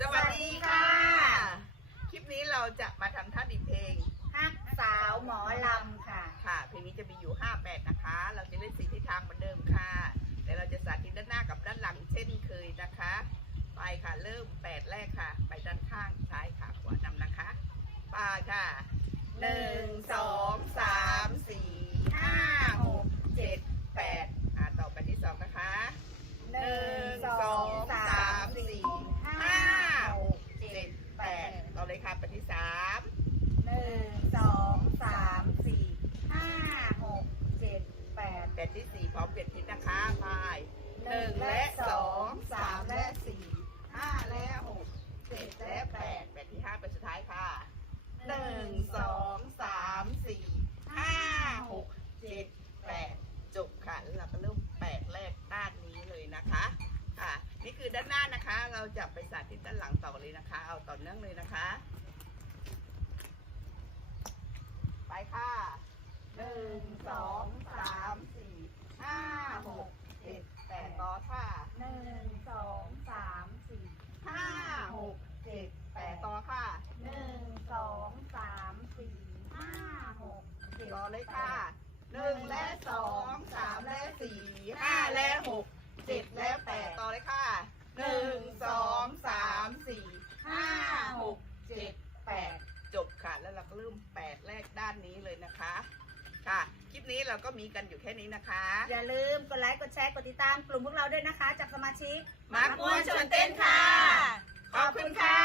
สวัสดีค่ะ คลิปนี้เราจะมาทำท่าดีเพลงฮักสาวหมอลำค่ะ ค่ะ เพลงนี้จะมีอยู่ 58 นะคะ เราจะเล่นสีที่ทางเหมือนเดิมค่ะ แต่เราจะสาธิตด้านหน้ากับด้านหลังเช่นเคยนะคะ ไปค่ะ เริ่ม 8 แรกค่ะ ไปด้านข้างซ้ายขาขวานำนะคะ ไปค่ะ 1 2 งและสองสามและสี่ห้าและหกเจ็ดและแปดแปดที่ห้าเป็นสุดท้ายค่ะหนึ่งสองสามสี่ห้าหกเจ็ดแปดจบค่ะแล้วเราก็เริ่มแปดแรกด้านนี้เลยนะคะค่ะนี่คือด้านหน้านะคะ เราจะไปสาธิตด้านหลังต่อเลยนะคะ เอาต่อเนื่องเลยนะคะ ไปค่ะหนึ่งสองสามสี่ห้าหกเจ็ดแปดต่อค่ะ หนึ่งสองสามสี่ ห้าหกเจ็ดแปดต่อค่ะ หนึ่งสองสามสี่ห้าหก เจ็ดต่อเลยค่ะหนึ่งและสองสามและสี่ห้าและหกเจ็ดและแปดต่อเลยค่ะหนึ่งสองสามสี่ห้าหกเจ็ดแปดจบค่ะ แล้วเราก็เริ่มแปดแรกด้านนี้เลยนะคะ ค่ะ คลิปนี้เราก็มีกันอยู่แค่นี้นะคะ อย่าลืมกดไลค์กดแชร์กดติดตามกลุ่มพวกเราด้วยนะคะ จากสมาชิกมากวนชวนเต้นค่ะ ขอบคุณค่ะ